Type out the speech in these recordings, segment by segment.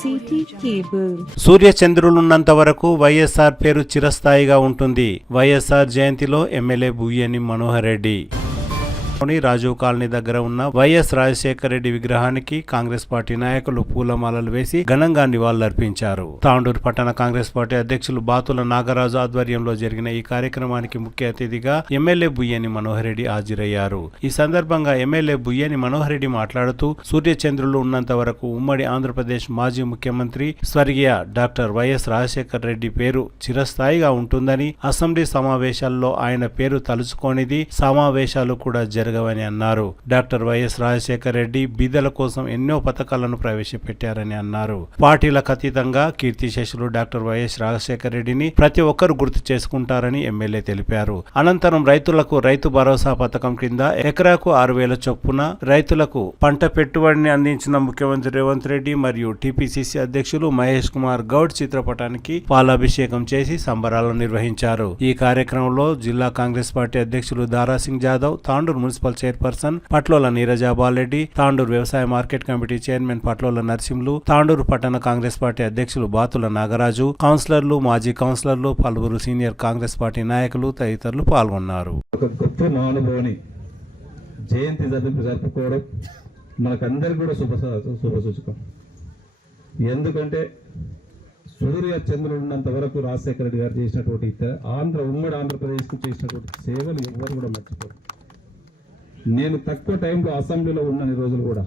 City cable. సూర్య చంద్రులున్నంత వరకు వైఎస్ఆర్ పేరు చిరస్థాయిగా ఉంటుంది. వైఎస్ఆర్ జయంతిలో ఎమ్మెల్యే బుయ్యని మనోహర్ రెడ్డి. రాజీవ్ కాలనీ దగ్గర ఉన్న వైఎస్ రాజశేఖర రెడ్డి విగ్రహానికి కాంగ్రెస్ పార్టీ నాయకులు పూలమాలలు వేసి ఘనంగా నివాళులర్పించారు. తాండూరు పట్టణ కాంగ్రెస్ పార్టీ అధ్యక్షులు బాతుల నాగరాజు ఆధ్వర్యంలో జరిగిన ఈ కార్యక్రమానికి ముఖ్య అతిథిగా ఎమ్మెల్యే బుయ్యని మనోహర్ రెడ్డి హాజరయ్యారు. ఈ సందర్భంగా ఎమ్మెల్యే బుయ్యని మనోహర్ రెడ్డి మాట్లాడుతూ సూర్య చంద్రులు ఉన్నంత వరకు ఉమ్మడి ఆంధ్రప్రదేశ్ మాజీ ముఖ్యమంత్రి స్వర్గీయ డాక్టర్ వైఎస్ రాజశేఖర రెడ్డి పేరు చిరస్థాయిగా ఉంటుందని, అసెంబ్లీ సమావేశాల్లో ఆయన పేరు తలుచుకోనిది సమావేశాలు కూడా జరగవని అన్నారు. డాక్టర్ వైఎస్ రాజశేఖర రెడ్డి బీదల కోసం ఎన్నో పథకాలను ప్రవేశపెట్టారని అన్నారు. పార్టీలకు అతీతంగా కీర్తిశేషులు డాక్టర్ వైఎస్ రాజశేఖర రెడ్డిని ప్రతి ఒక్కరు గుర్తు చేసుకుంటారని ఎమ్మెల్యే తెలిపారు. అనంతరం రైతులకు రైతు భరోసా పథకం కింద ఎకరాకు 6,000 చొప్పున రైతులకు పంట పెట్టుబడిని అందించిన ముఖ్యమంత్రి రేవంత్ రెడ్డి మరియు టీపీసీసీ అధ్యక్షులు మహేష్ కుమార్ గౌడ్ చిత్రపటానికి పాలాభిషేకం చేసి సంబరాలు నిర్వహించారు. ఈ కార్యక్రమంలో జిల్లా కాంగ్రెస్ పార్టీ అధ్యక్షులు దారాసింగ్ జాదవ్, తాండూరు మున్సిపల్ చైర్పర్సన్ పట్లోల నీరజాబాలరెడ్డి, తాండూరు వ్యవసాయ market committee chairman Patlola Narasimhulu, Tandur పట్టణ కాంగ్రెస్ పార్టీ అధ్యక్షులు బాతుల నాగరాజు, కౌన్సిలర్లు, మాజీ కౌన్సిలర్లు, పలువురు సీనియర్ కాంగ్రెస్ పార్టీ నాయకులు తదితరులు పాల్గొన్నారు. ఒక గొప్ప మహానుభావుని జయంతి జరుపుకోవడం మనకందరికి కూడా శుభసూచకం. ఎందుకంటే సూర్య చంద్రులు ఉన్నంత వరకు రాజశేఖర రెడ్డి గారు చేసినటువంటి ఉమ్మడి ఆంధ్రప్రదేశ్కు చేసినటువంటి సేవలు ఎవరు కూడా మర్చిపోరు. నేను తక్కువ టైంలో అసెంబ్లీలో ఉన్న రోజులు కూడా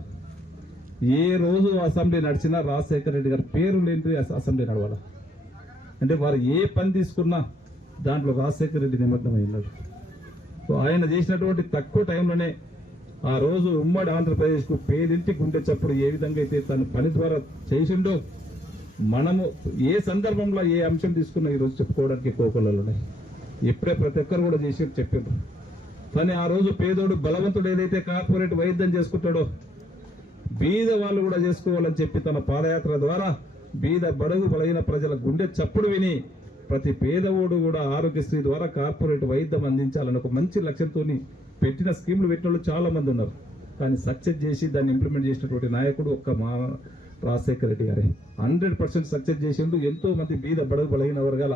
ఏ రోజు అసెంబ్లీ నడిచినా రాజశేఖర రెడ్డి గారి పేరు లేని అసెంబ్లీ నడవాల అంటే వారు ఏ పని తీసుకున్నా దాంట్లో రాజశేఖర రెడ్డి నిమగ్నమై ఉన్నారు. సో ఆయన చేసినటువంటి తక్కువ టైంలోనే ఆ రోజు ఉమ్మడి ఆంధ్రప్రదేశ్కు పేదింటి గుండె చప్పుడు ఏ విధంగా అయితే తన పని ద్వారా చేసిండో మనము ఏ సందర్భంలో ఏ అంశం తీసుకున్నా ఈరోజు చెప్పుకోవడానికి కోకొల్లలు ఉన్నాయి. ఎప్పుడే ప్రతి ఒక్కరు కూడా చేసి చెప్పారు. కానీ ఆ రోజు పేదోడు బలవంతుడు ఏదైతే కార్పొరేట్ వైద్యం చేసుకుంటాడో బీద వాళ్ళు కూడా చేసుకోవాలని చెప్పి తన పాదయాత్ర ద్వారా బీద బడుగు బలైన ప్రజల గుండె చప్పుడు విని ప్రతి పేదవాడు కూడా ఆరోగ్యశ్రీ ద్వారా కార్పొరేట్ వైద్యం అందించాలని ఒక మంచి లక్ష్యంతో పెట్టిన స్కీములు పెట్టిన వాళ్ళు చాలా మంది ఉన్నారు. కానీ సక్సెస్ చేసి దాన్ని ఇంప్లిమెంట్ చేసినటువంటి నాయకుడు ఒక్క రాజశేఖర రెడ్డి గారే 100% సక్సెస్ చేసిండు. ఎంతో మంది బీద బడుగు బలైన వర్గాల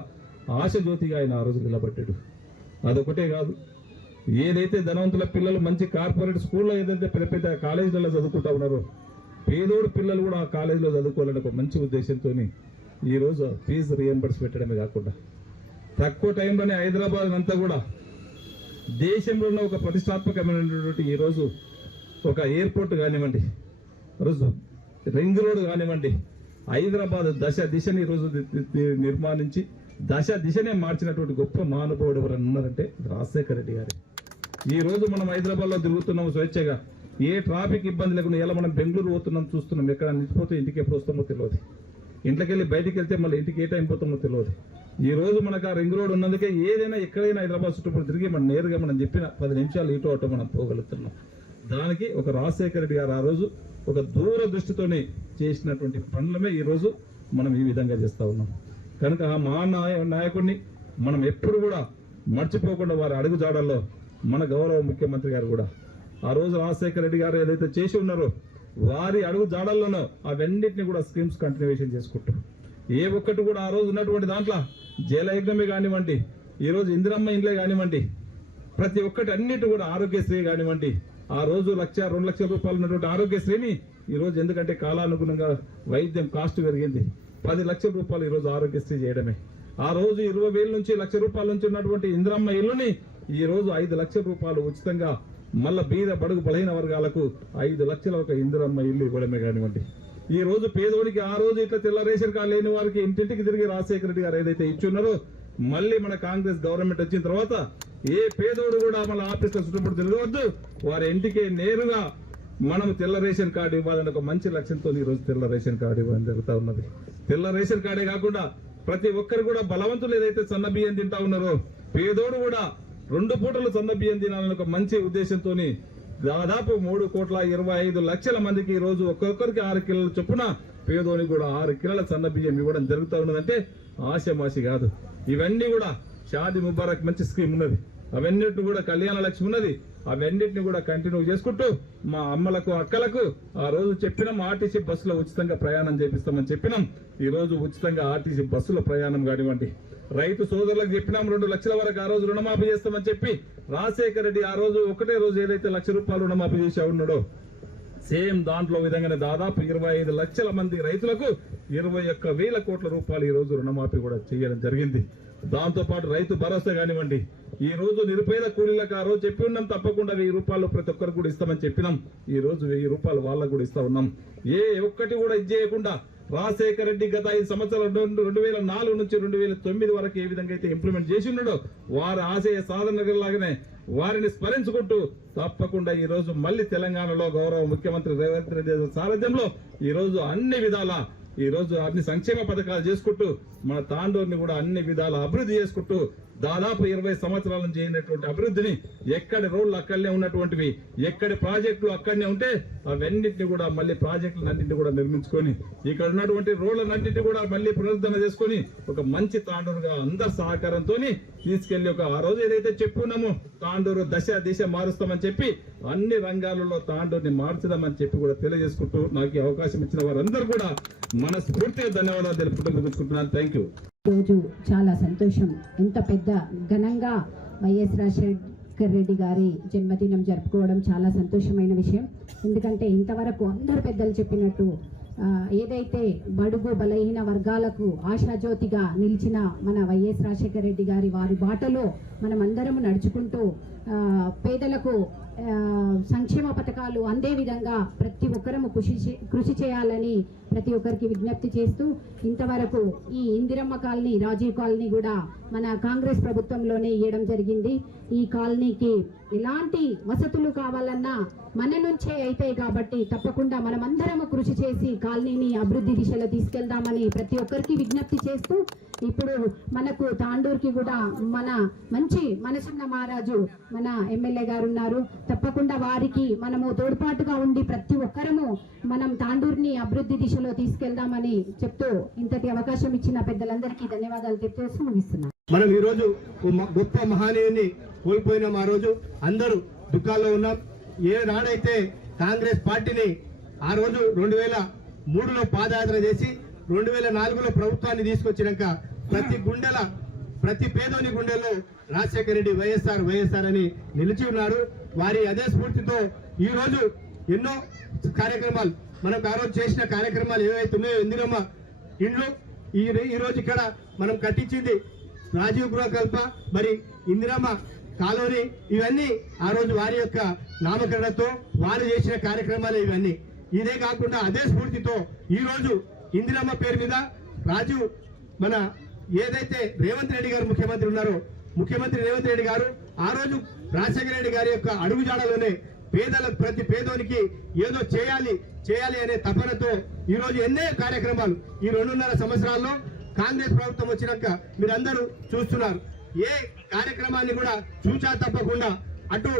ఆశ జ్యోతిగా ఆయన ఆ రోజు నిలబడ్డాడు. అదొకటే కాదు, ఏదైతే ధనవంతుల పిల్లలు మంచి కార్పొరేట్ స్కూల్లో ఏదైతే పెద్ద పెద్ద కాలేజీలలో చదువుకుంటా ఉన్నారో పేదోడు పిల్లలు కూడా ఆ కాలేజీలో చదువుకోవాలని ఒక మంచి ఉద్దేశంతో ఈరోజు ఫీజు రియంబర్స్ పెట్టడమే కాకుండా తక్కువ టైంలోనే హైదరాబాద్ అంతా కూడా దేశంలో ఉన్న ఒక ప్రతిష్టాత్మకమైనటువంటి ఈరోజు ఒక ఎయిర్పోర్ట్ కానివ్వండి, రోజు రింగ్ రోడ్ కానివ్వండి, హైదరాబాద్ దిశని ఈరోజు నిర్మాణించి దిశనే మార్చినటువంటి గొప్ప మహానుభావుడు ఎవరైనా ఉన్నారంటే రాజశేఖర రెడ్డి గారే. ఈ రోజు మనం హైదరాబాద్లో తిరుగుతున్నాము స్వేచ్ఛగా, ఏ ట్రాఫిక్ ఇబ్బంది లేకుండా. ఇలా మనం బెంగళూరు పోతున్నాం, చూస్తున్నాం, ఎక్కడ నిలిచిపోతే ఇంటికి ఎప్పుడు వస్తామో తెలియదు, ఇంట్లోకి వెళ్ళి బయటికి వెళ్తే మళ్ళీ ఇంటికి ఏ టైం పోతామో తెలియదు. ఈ రోజు మనకు ఆ రింగ్ రోడ్ ఉన్నందుకే ఏదైనా ఎక్కడైనా హైదరాబాద్ చుట్టూ తిరిగి మనం నేరుగా మనం చెప్పిన 10 నిమిషాలు ఇటు అటు మనం పోగలుగుతున్నాం. దానికి ఒక రాజశేఖర రెడ్డి గారు ఆ రోజు ఒక దూరదృష్టితోనే చేసినటువంటి పనులమే ఈ రోజు మనం ఈ విధంగా చేస్తూ ఉన్నాం. కనుక ఆ నాయకుడిని మనం ఎప్పుడు కూడా మర్చిపోకుండా వారి అడుగుజాడల్లో మన గౌరవ ముఖ్యమంత్రి గారు కూడా ఆ రోజు రాజశేఖర రెడ్డి గారు ఏదైతే చేసి ఉన్నారో వారి అడుగుజాడల్లోనో అవన్నింటినీ కూడా స్కీమ్స్ కంటిన్యూషన్ చేసుకుంటారు. ఏ ఒక్కటి కూడా ఆ రోజు ఉన్నటువంటి దాంట్లో జలయజ్ఞమే కానివ్వండి, ఈరోజు ఇందిరమ్మ ఇండ్లే కానివ్వండి, ప్రతి ఒక్కటి అన్నిటి కూడా ఆరోగ్యశ్రీ కానివ్వండి, ఆ రోజు 1,00,000, 2 లక్షల రూపాయలు ఉన్నటువంటి ఆరోగ్యశ్రీని ఈరోజు ఎందుకంటే కాలానుగుణంగా వైద్యం కాస్ట్ పెరిగింది, 10 లక్షల రూపాయలు ఈరోజు ఆరోగ్యశ్రీ చేయడమే. ఆ రోజు 20,000 నుంచి 1,00,000 రూపాయల నుంచి ఉన్నటువంటి ఇందిరమ్మ ఇల్లుని ఈ రోజు 5 లక్షల రూపాయలు ఉచితంగా మళ్ళా బీద బడుగు బలహీన వర్గాలకు 5 లక్షల ఒక ఇందిరమ్మ ఇల్లు ఇవ్వడమే కానివ్వండి. ఈ రోజు పేదోడికి ఆ రోజు ఇట్లా తెల్ల రేషన్ కార్డు లేని వారికి ఇంటింటికి తిరిగి రాజశేఖర రెడ్డి గారు ఏదైతే ఇచ్చున్నారో మళ్ళీ మన కాంగ్రెస్ గవర్నమెంట్ వచ్చిన తర్వాత ఏ పేదోడు కూడా మన ఆఫీసులో చుట్టుముట్టు తిరగవద్దు, వారి ఇంటికి నేరుగా మనం తెల్ల రేషన్ కార్డు ఇవ్వాలని ఒక మంచి లక్ష్యంతో ఈ రోజు తెల్ల రేషన్ కార్డు ఇవ్వడం జరుగుతూ ఉన్నది. తెల్ల రేషన్ కార్డే కాకుండా ప్రతి ఒక్కరు కూడా బలవంతులు ఏదైతే సన్న బియ్యం తింటా ఉన్నారో పేదోడు కూడా 2 పూటలు సన్న బియ్యం తినాలని ఒక మంచి ఉద్దేశంతో దాదాపు 3,25,00,000 మందికి ఈ రోజు ఒక్కొక్కరికి 6 కిలోల చొప్పున పేదోనికి కూడా 6 కిలోల సన్న బియ్యం ఇవ్వడం జరుగుతూ ఉన్నదంటే ఆశమాసి కాదు. ఇవన్నీ కూడా షాదీ ముబారక్ మంచి స్కీమ్ ఉన్నది. అవన్నిటిని కూడా కళ్యాణ లక్ష్మి ఉన్నది, అవన్నిటిని కూడా కంటిన్యూ చేసుకుంటూ మా అమ్మలకు అక్కలకు ఆ రోజు చెప్పినాం ఆర్టీసీ బస్సులో ఉచితంగా ప్రయాణం చేపిస్తామని చెప్పినాం. ఈ రోజు ఉచితంగా ఆర్టీసీ బస్సులో ప్రయాణం కానివ్వండి, రైతు సోదరులకు చెప్పినాం 2 లక్షల వరకు ఆ రోజు రుణమాఫీ చేస్తామని చెప్పి రాజశేఖర రెడ్డి ఆ రోజు ఒకటే రోజు ఏదైతే ₹1,00,000 రుణమాఫీ చేసి ఉన్నాడో సేమ్ దాంట్లో విధంగానే దాదాపు 25 లక్షల మంది రైతులకు 21,000 కోట్ల రూపాయలు ఈ రోజు రుణమాఫీ కూడా చేయడం జరిగింది. దాంతో పాటు రైతు భరోసా కానివ్వండి, ఈ రోజు నిరుపేద కూలీలకు ఆ రోజు చెప్పి ఉన్నాం తప్పకుండా ₹1000 ప్రతి ఒక్కరు కూడా ఇస్తామని చెప్పినాం. ఈ రోజు ₹1000 వాళ్ళకు కూడా ఇస్తా ఉన్నాం. ఏ ఒక్కటి కూడా ఇది చేయకుండా రాజశేఖర రెడ్డి గత 5 సంవత్సరాలు 2004 నుంచి 2009 వరకు ఏ విధంగా అయితే ఇంప్లిమెంట్ చేసి ఉన్నాడో వారి ఆశయ సాధనలాగానే వారిని స్మరించుకుంటూ తప్పకుండా ఈ రోజు మళ్ళీ తెలంగాణలో గౌరవ ముఖ్యమంత్రి రేవంత్ రెడ్డి సారథ్యంలో ఈ రోజు అన్ని విధాల ఈ రోజు అన్ని సంక్షేమ పథకాలు చేసుకుంటూ మన తాండూరుని కూడా అన్ని విధాల అభివృద్ధి చేసుకుంటూ దాదాపు 20 సంవత్సరాల నుంచి అయినటువంటి అభివృద్ధిని ఎక్కడి రోడ్లు అక్కడనే ఉన్నటువంటివి, ఎక్కడి ప్రాజెక్టులు అక్కడనే ఉంటే అవన్నింటినీ కూడా మళ్ళీ ప్రాజెక్టులన్నింటినీ కూడా నిర్మించుకొని ఇక్కడ ఉన్నటువంటి రోడ్లన్నింటినీ కూడా మళ్ళీ పునరుద్ధరణ చేసుకొని ఒక మంచి తాండూరుగా అందరి సహకారంతో తీసుకెళ్లి ఆ రోజు ఏదైతే చెప్పుకున్నామో తాండూరు దిశ మారుస్తామని చెప్పి అన్ని రంగాలలో తాండూరుని మార్చుదామని చెప్పి కూడా తెలియజేసుకుంటూ నాకు ఈ అవకాశం ఇచ్చిన వారందరూ కూడా మనస్ఫూర్తిగా ధన్యవాదాలు తెలుపుతూ ముగించుకుంటున్నాను. Thank you. రోజు చాలా సంతోషం. ఎంత పెద్ద ఘనంగా వైఎస్ రాజశేఖర రెడ్డి గారి జన్మదినం జరుపుకోవడం చాలా సంతోషమైన విషయం. ఎందుకంటే ఇంతవరకు అందరు పెద్దలు చెప్పినట్టు ఏదైతే బడుగు బలహీన వర్గాలకు ఆశాజ్యోతిగా నిలిచిన మన వైఎస్ రాజశేఖర రెడ్డి గారి వారి బాటలో మనం అందరము నడుచుకుంటూ పేదలకు సంక్షేమ పథకాలు అందే విధంగా ప్రతి ఒక్కరము కృషి చేయాలని ప్రతి ఒక్కరికి విజ్ఞప్తి చేస్తూ ఇంతవరకు ఈ ఇందిరమ్మ కాలనీ రాజీవ్ కాలనీ కూడా మన కాంగ్రెస్ ప్రభుత్వంలోనే ఇవ్వడం జరిగింది. ఈ కాలనీకి ఎలాంటి వసతులు కావాలన్నా మన నుంచే అవుతాయి కాబట్టి తప్పకుండా మనమందరము కృషి చేసి కాలనీని అభివృద్ధి దిశలో తీసుకెళ్దామని ప్రతి ఒక్కరికి విజ్ఞప్తి చేస్తూ ఇప్పుడు మనకు తాండూరుకి కూడా మన మంచి మనసున్న మహారాజు మన ఎమ్మెల్యే గారు ఉన్నారు. తప్పకుండా వారికి మనము తోడ్పాటుగా ఉండి ప్రతి ఒక్కరము మనం తాండూరుని అభివృద్ధి దిశలో తీసుకెళ్దామని చెప్తూ ఇంతటి అవకాశం ఇచ్చిన పెద్దలందరికీ ధన్యవాదాలు తెలియజేస్తూ ముగిస్తున్నాం. మనం ఈ రోజు గొప్ప మహానీయుని కోల్పోయినాం. ఆ రోజు అందరూ దుఃఖాల్లో ఉన్నాం. ఏ నాడైతే కాంగ్రెస్ పార్టీని ఆ రోజు 2003లో పాదయాత్ర చేసి 2004లో ప్రభుత్వాన్ని తీసుకొచ్చినాక ప్రతి పేదోని గుండెల్లో రాజశేఖర రెడ్డి వైఎస్ఆర్ అని నిలిచి ఉన్నారు. వారి అదే స్ఫూర్తితో ఈ రోజు ఎన్నో కార్యక్రమాలు మనకు ఆ రోజు చేసిన కార్యక్రమాలు ఏవైతే ఉన్నాయో ఇందిరమ్మ ఇండ్లు ఈ రోజు ఇక్కడ మనం కట్టించింది రాజీవ్ గృహకల్ప, మరి ఇందిరమ్మ కాలోనీ, ఇవన్నీ ఆ రోజు వారి యొక్క నామకరణతో వారు చేసిన కార్యక్రమాలు ఇవన్నీ. ఇదే కాకుండా అదే స్ఫూర్తితో ఈ రోజు ఇందిరమ్మ పేరు మీద మన ఏదైతే రేవంత్ రెడ్డి గారు ముఖ్యమంత్రి ఉన్నారో ముఖ్యమంత్రి రేవంత్ రెడ్డి గారు ఆ రోజు రాజశేఖర రెడ్డి గారి యొక్క అడుగుజాడలోనే ప్రతి పేదోనికి ఏదో చేయాలి అనే తపనతో ఈ రోజు ఎన్నో కార్యక్రమాలు ఈ 2.5 సంవత్సరాల్లో కాంగ్రెస్ ప్రభుత్వం వచ్చినాక మీరందరూ చూస్తున్నారు. ఏ కార్యక్రమాన్ని కూడా చూచా తప్పకుండా అటు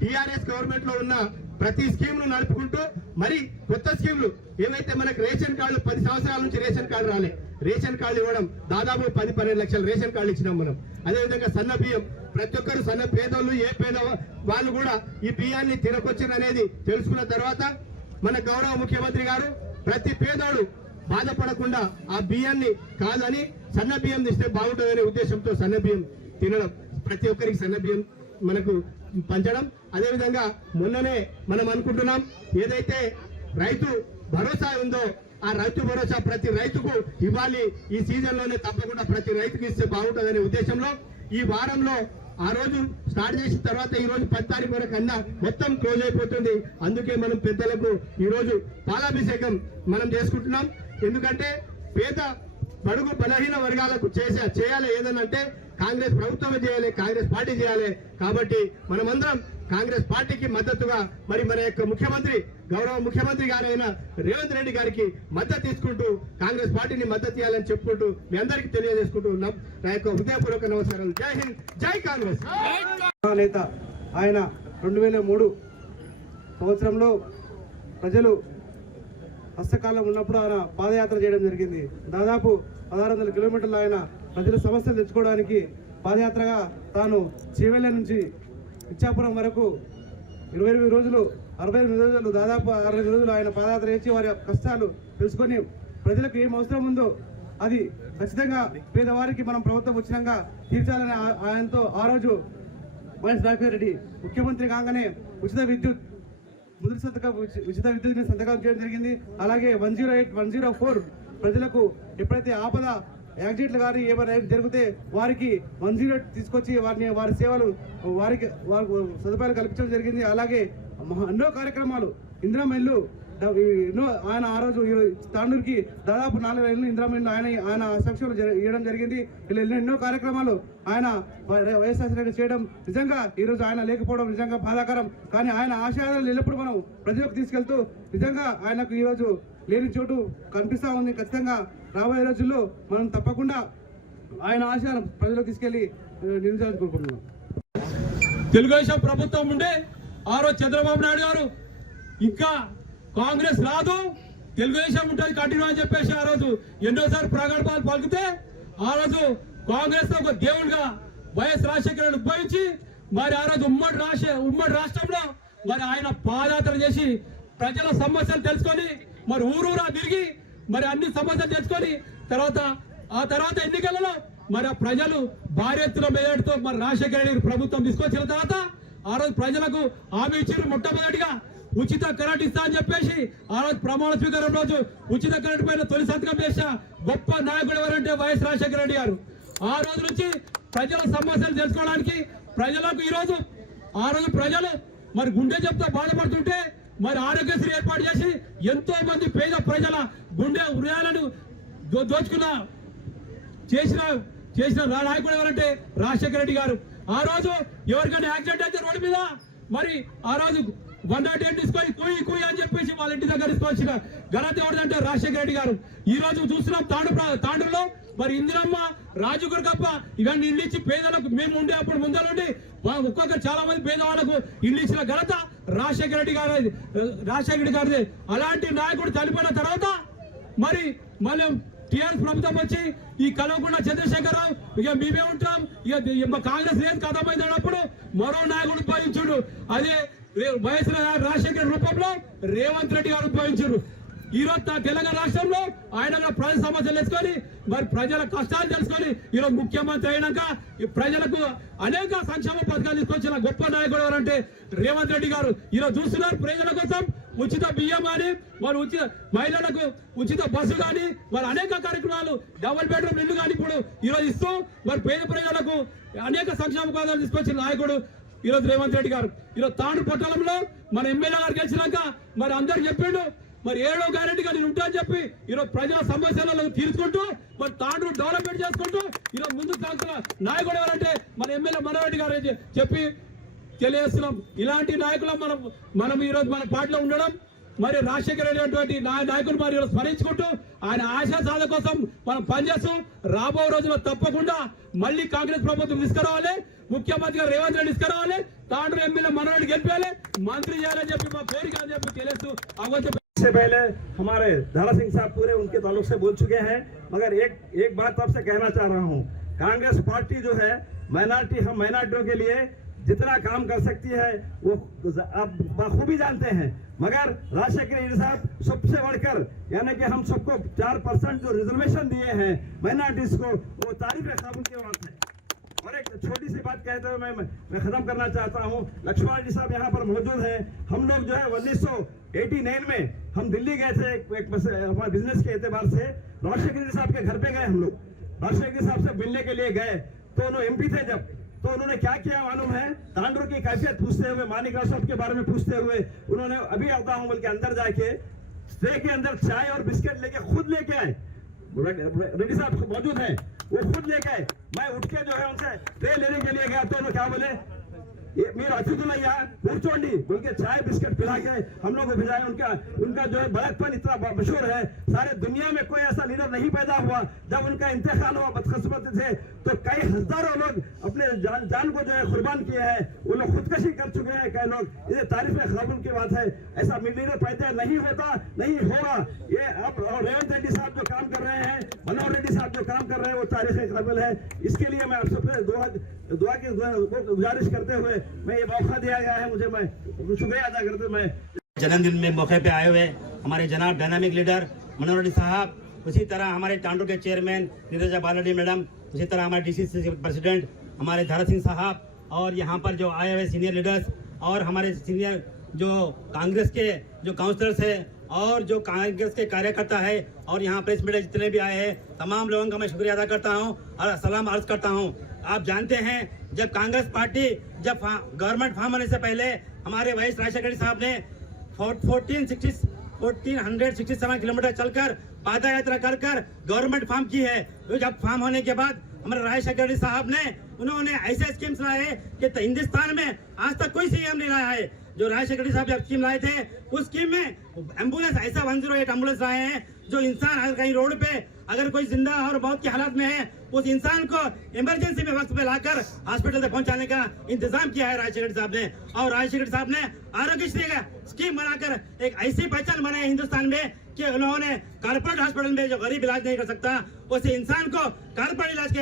టిఆర్ఎస్ గవర్నమెంట్ లో ఉన్న ప్రతి స్కీమ్ ను నడుపుకుంటూ మరి కొత్త స్కీమ్లు ఏవైతే మనకు రేషన్ కార్డులు 10 సంవత్సరాల నుంచి రేషన్ కార్డు రాలే, రేషన్ కార్డు ఇవ్వడం దాదాపు 10-12 లక్షల రేషన్ కార్డులు ఇచ్చినాం మనం. అదేవిధంగా సన్న బియ్యం ప్రతి ఒక్కరు సన్న పేదోళ్ళు ఏ పేద వాళ్ళు కూడా ఈ బియ్యాన్ని తినకొచ్చారు అనేది తెలుసుకున్న తర్వాత మన గౌరవ ముఖ్యమంత్రి గారు ప్రతి పేదోడు బాధపడకుండా ఆ బియ్యాన్ని కాదని సన్న బియ్యం ఇస్తే బాగుంటుందనే ఉద్దేశంతో సన్న బియ్యం తినడం, ప్రతి ఒక్కరికి సన్న బియ్యం మనకు పంచడం. అదేవిధంగా మొన్ననే మనం అనుకుంటున్నాం ఏదైతే రైతు భరోసా ఉందో ఆ రైతు భరోసా ప్రతి రైతుకు ఇవ్వాలి, ఈ సీజన్ లోనే తప్పకుండా ప్రతి రైతుకు ఇస్తే బాగుంటుందనే ఉద్దేశంలో ఈ వారంలో ఆ రోజు స్టార్ట్ చేసిన తర్వాత ఈ రోజు 10 తారీఖు వరకు అన్నా మొత్తం క్లోజ్ అయిపోతుంది. అందుకే మనం పెద్దలకు ఈ రోజు పాలాభిషేకం మనం చేసుకుంటున్నాం. ఎందుకంటే పేద బడుగు బలహీన వర్గాలకు చేయాలి ఏదనంటే కాంగ్రెస్ ప్రభుత్వమే చేయాలి, కాంగ్రెస్ పార్టీ చేయాలి. కాబట్టి మనమందరం కాంగ్రెస్ పార్టీకి మద్దతుగా మరి మన యొక్క గౌరవ ముఖ్యమంత్రి గారైన రేవంత్ రెడ్డి గారికి మద్దతు తీసుకుంటూ కాంగ్రెస్ పార్టీని మద్దతు చేయాలని చెప్పుకుంటూ మీ అందరికీ తెలియజేసుకుంటూ ఉన్నాం. నా యొక్క హృదయపూర్వక నమస్కారాలు. జై హింద్, జై కాంగ్రెస్. నేత ఆయన 2003 సంవత్సరంలో ప్రజలు హస్తకాలం ఉన్నప్పుడు ఆయన పాదయాత్ర చేయడం జరిగింది. దాదాపు 1600 కిలోమీటర్లు ఆయన ప్రజల సమస్యలు తెచ్చుకోవడానికి పాదయాత్రగా తాను చేవెళ్ళ నుంచి ఇచ్చాపురం వరకు 28 రోజులు 68 రోజులు దాదాపు 60 రోజులు ఆయన పాదయాత్ర చేసి వారి కష్టాలు తెలుసుకొని ప్రజలకు ఏం అవసరం ఉందో అది ఖచ్చితంగా పేదవారికి మనం ప్రభుత్వం వచ్చినాక తీర్చాలని ఆయనతో ఆ రోజు వైఎస్ రాజశేఖర రెడ్డి ముఖ్యమంత్రి కాగానే ఉచిత విద్యుత్ ని సంతకం చేయడం జరిగింది. అలాగే 108, 104 ప్రజలకు ఎప్పుడైతే ఆపద యాక్సిడెంట్లు కానీ ఏమైనా జరిగితే వారికి 108 తీసుకొచ్చి వారి సేవలు వారికి సదుపాయాలు కల్పించడం జరిగింది. అలాగే ఎన్నో కార్యక్రమాలు ఇందిరమ్మ ఇల్లు ఎన్నో ఆయన ఆ రోజు తాండూరుకి దాదాపు 4 ఇళ్ళు ఇందిరమ్మ ఇల్లు ఆయన సంక్షేమం ఇవ్వడం జరిగింది. ఇలా ఎన్నో కార్యక్రమాలు ఆయన వైఎస్ఆర్ రెడ్డి చేయడం నిజంగా ఈరోజు ఆయన లేకపోవడం నిజంగా బాధాకరం. కానీ ఆయన ఆశయాలను ఎల్లప్పుడూ మనం ప్రజలకు తీసుకెళ్తూ నిజంగా ఆయనకు ఈరోజు లేని చోటు కనిపిస్తూ ఉంది. ఖచ్చితంగా రాబోయే రోజుల్లో మనం తప్పకుండా ఆయన ఆశయాలను ప్రజలకు తీసుకెళ్లి నిర్మించాలని కోరుకుంటున్నాం. తెలుగుదేశం ప్రభుత్వం ఉండే ఆ రోజు చంద్రబాబు నాయుడు గారు ఇంకా కాంగ్రెస్ రాదు తెలుగుదేశం ఉంటుంది కంటిన్యూ అని చెప్పేసి ఆ రోజు ఎన్నోసారి ప్రగల్భాలు పలికితే ఆ రోజు కాంగ్రెస్ ఒక దేవుడిగా వైఎస్ రాజశేఖర ఉద్భవించి మరి ఆ రోజు ఉమ్మడి రాష్ట్రంలో మరి ఆయన పాదయాత్ర చేసి ప్రజల సమస్యలు తెలుసుకొని మరి ఊరూరా తిరిగి మరి అన్ని సమస్యలు తెలుసుకొని ఆ తర్వాత ఎన్నికలలో మరి ఆ ప్రజలు భారీ ఎత్తున మెజార్టీతో మరి రాజశేఖర రెడ్డి ప్రభుత్వం తీసుకొచ్చిన తర్వాత ఆ రోజు ప్రజలకు హామీ ఇచ్చారు. మొట్టమొదటిగా ఉచిత కరెంట్ ఇస్తా అని చెప్పేసి ఆ రోజు ప్రమాణ స్వీకారం రోజు ఉచిత కరెంట్ పైన తొలి సంతకం చేసిన గొప్ప నాయకుడు ఎవరంటే వైఎస్ రాజశేఖర రెడ్డి గారు. ఆ రోజు నుంచి ప్రజల సమస్యలు తెలుసుకోవడానికి ప్రజలకు ఈరోజు ఆ రోజు ప్రజలు మరి గుండె చెప్తా బాధపడుతుంటే మరి ఆరోగ్యశ్రీ ఏర్పాటు చేసి ఎంతో మంది పేద ప్రజల గుండె హృదయాలను దోచుకున్న చేసిన నాయకుడు ఎవరంటే రాజశేఖర రెడ్డి గారు. ఆ రోజు ఎవరికైనా యాక్సిడెంట్ అయితే రోడ్డు మీద మరి ఆ రోజు 108 తీసుకొని కూయి అని చెప్పేసి వాళ్ళ ఇంటి దగ్గర తీసుకోవాల్సిన ఘనత ఎవరిదంటే రాజశేఖర రెడ్డి గారు. ఈ రోజు చూస్తున్నాం తాండూరులో మరి ఇందిరమ్మ రాజుగారు తప్ప ఇవన్నీ ఇల్లు ఇచ్చి పేదలకు మేము ఉండే అప్పుడు ముందరుండి ఒక్కొక్కరు చాలా మంది పేదవాళ్ళకు ఇల్లు ఇచ్చిన ఘనత రాజశేఖర రెడ్డి గారిది. అలాంటి నాయకుడు చనిపోయిన తర్వాత మరి మళ్ళీ టీఆర్ఎస్ ప్రభుత్వం వచ్చి ఈ కలవకుండా చంద్రశేఖరరావు ఇక మేమే ఉంటాం ఇక కాంగ్రెస్ లేదు కథమైనప్పుడు మరో నాయకుడు ఉద్భవించుడు అదే వైఎస్ రాజశేఖర రూపంలో రేవంత్ రెడ్డి గారు ఉద్భవించారు. ఈ రోజు తెలంగాణ రాష్ట్రంలో ఆయన ప్రజల సమస్యలు తెలుసుకొని మరి ప్రజల కష్టాలు తెలుసుకొని ఈరోజు ముఖ్యమంత్రి అయినాక ప్రజలకు అనేక సంక్షేమ పథకాలు తీసుకొచ్చిన గొప్ప నాయకుడు ఎవరంటే రేవంత్ రెడ్డి గారు. ఈరోజు చూస్తున్నారు ప్రజల కోసం ఉచిత బియ్యం కానీ మరి ఉచిత మహిళలకు ఉచిత బస్సు కానీ మరి అనేక కార్యక్రమాలు డబుల్ బెడ్రూమ్ ఇల్లు కానీ ఇప్పుడు ఈరోజు ఇస్తూ మరి పేద ప్రజలకు అనేక సంక్షేమ పథకాలు తీసుకొచ్చిన నాయకుడు ఈరోజు రేవంత్ రెడ్డి గారు. ఈరోజు తాండూరు పట్టణంలో మన ఎమ్మెల్యే గారు గెలిచినాక మరి అందరు చెప్పిండు మరి 7వ గ్యారెంటీగా నేను ఉంటా అని చెప్పి ఈరోజు ప్రజల సమస్యలను తీర్చుకుంటూ మరి తాండూరు డెవలప్మెంట్ చేసుకుంటూ ఈరోజు ముందుకు సాగుతున్న నాయకుడు ఎవరంటే మన ఎమ్మెల్యే మనోరెడ్డి గారు చెప్పి తెలియజేస్తున్నాం. ఇలాంటి నాయకులు మనం ఈరోజు మన పార్టీలో ఉండడం మరి రాజశేఖర రెడ్డి అటువంటి నాయకులు మరి స్మరించుకుంటూ ఆయన ఆశా సాధన కోసం మనం పనిచేస్తూ రాబో రోజుల్లో తప్పకుండా మళ్ళీ కాంగ్రెస్ ప్రభుత్వం తీసుకురావాలి, ముఖ్యమంత్రిగా రేవంత్ రెడ్డి తీసుకురావాలి, తాండూరు ఎమ్మెల్యే మనోరెడ్డి గెలిపాలి, మంత్రి చేయాలని చెప్పి మా కోరిక అని చెప్పి తెలియజేస్తూ అవ్వచ్చు. इससे पहले हमारे धारा सिंह साहब पूरे उनके ताल्लुक से बोल चुके हैं, मगर एक बात आपसे कहना चाह रहा हूं, कांग्रेस पार्टी जो है हम माइनॉरिटियों के लिए जितना काम कर सकती है वो आप बखूबी जानते हैं, मगर राजशेखर रेड्डी साहब सबसे बढ़कर यानी कि हम सबको 4% जो रिजर्वेशन दिए हैं माइनॉरिटीज को वो तारीफ काबुल के बात है। और एक छोटी सी बात कहते हुए मैं खत्म करना चाहता हूं, लक्ष्मण रेड्डी साहब यहाँ पर मौजूद हैं। हम लोग जो है 1989 में हम दिल्ली गए थे हमारे बिजनेस के एतबार से, राजशेखर रेड्डी साहब के घर पे गए हम लोग, राजशेखर रेड्डी साहब से मिलने के लिए गए तो उन्होंने एमपी थे जब, तो उन्होंने क्या किया मालूम है, तांडूर की कैफियत पूछते हुए मानिकराव साहब के बारे में पूछते हुए उन्होंने अभी आता हूं बल्कि अंदर जाके ट्रे के अंदर चाय और बिस्किट लेके खुद लेके आए, रेड्डी साहब मौजूद हैं, वो खुद लेके आए। मैं उठ के जो है उनसे ट्रे लेने के लिए गया तो उन्होंने क्या बोले, మీరు అతిథులయ్యా కూర్చోండి बोल के चाय बिस्किट पिला के हम लोग को भिजाए। उनका जो है बड़कपन इतना मशहूर है, सारे दुनिया में कोई ऐसा लीडर नहीं पैदा हुआ। जब उनका इंतकाल हुआ बदकिस्मती से तो कई हजारों लोग अपने जान को जो है कुर्बान किए हैं, वो लोग खुदकशी कर चुके हैं कई लोग। ये तारीफ काबुल की बात है, ऐसा लीडर पैदा नहीं होता नहीं होगा। ये अब रेवंत रेड्डी साहब जो काम कर रहे हैं, मनोहर रेड्डी के साथ जो काम कर रहे हैं वो तारीफ काबिल है। इसके लिए मैं आप सबसे दुआ की गुजारिश करते हुए मैं ये मौका दिया गया है मुझे, मैं शुक्रिया अदा करते हुए जन्मदिन में मौके पे आए हुए हमारे जनाब डायनामिक लीडर मनोहर रेड्डी साहब, उसी तरह हमारे टांडू के चेयरमैन नीरजा बालाडी मैडम, उसी तरह हमारे डीसीसी प्रेसिडेंट हमारे धरा सिंह साहब, और यहाँ पर जो आए हुए सीनियर लीडर्स और हमारे सीनियर जो कांग्रेस के जो काउंसलर्स है और जो कांग्रेस के कार्यकर्ता है और यहाँ प्रेस मीडिया जितने भी आए हैं, तमाम लोगों का मैं शुक्रिया अदा करता हूँ और सलाम अर्ज करता हूँ। आप जानते हैं जब कांग्रेस पार्टी जब गवर्नमेंट फॉर्म होने से पहले हमारे वाइस राजशेखर रेड्डी साहब ने 1467 किलोमीटर चलकर पादा यात्रा कर गवर्नमेंट फॉर्म की है। तो जब फॉर्म होने के बाद हमारे राजशेखर रेड्डी साहब ने उन्होंने ऐसे स्कीम्स लाए कि हिंदुस्तान में आज तक कोई सीएम नहीं लाया है। जो राजशेखर रेड्डी साहब जब स्कीम लाए थे उस स्कीम में एम्बुलेंस ऐसा 108 एम्बुलेंस लाए हैं जो इंसान अगर कहीं रोड पे अगर कोई जिंदा और मौत की हालत में है उस इंसान को इमरजेंसी में वक्त पे लाकर हॉस्पिटल तक पहुंचाने का इंतजाम किया है राजशेखर रेड्डी साहब ने। और राजशेखर रेड्डी साहब ने आरोग्यश्री का स्कीम बनाकर एक ऐसी पहचान बनाई हिंदुस्तान में कि उन्होंने कारपोरेट हॉस्पिटल में जो गरीब इलाज नहीं कर सकता उस इंसान को कारपोरेट इलाज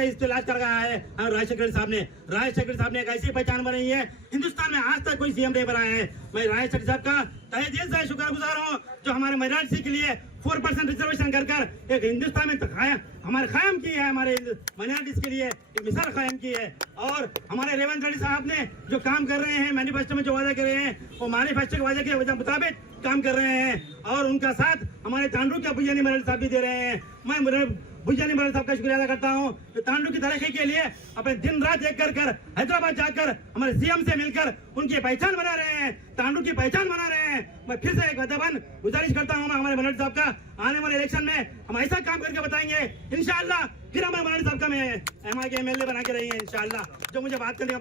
कर रहा है राजशेखर रेड्डी साहब ने। राजशेखर रेड्डी साहब ने एक ऐसी पहचान बनाई है हिंदुस्तान में आज तक कोई सीएम नहीं बनाया है। मैं राजशेखर साहब का तहे दिल से शुक्रगुजार हूँ जो हमारे माइनॉरिटी के लिए 4% रिजर्वेशन कर एक हिंदुस्तान में हमारे कायम की है, हमारे माइनॉरिटीज के लिए एक मिसाल कायम की है। और हमारे रेवंत रेड्डी साहब ने जो काम कर रहे हैं मैनिफेस्टो में जो वादा कर रहे हैं वो मैनिफेस्टो के वादे के मुताबिक काम कर रहे हैं और उनका साथ हमारे तांडू के भुजानी मरल साहब भी दे रहे हैं। मैं भुजानी मरल साहब का शुक्रिया अदा करता हूँ तो तांडू की तरक्की के लिए अपने दिन रात एक कर हैदराबाद जाकर हमारे सीएम से मिलकर उनकी पहचान बना रहे हैं, तांडू की पहचान बना रहे हैं। मैं फिर से एक वदाबन गुजारिश करता हूँ मैं हमारे मनोहर साहब का आने वाले इलेक्शन में हम ऐसा काम करके बताएंगे इंशाअल्लाह। फिर हमारे मनोहर साहब का मैं MI के MLA बना के रही है इंशाअल्लाह। जो मुझे बात करने का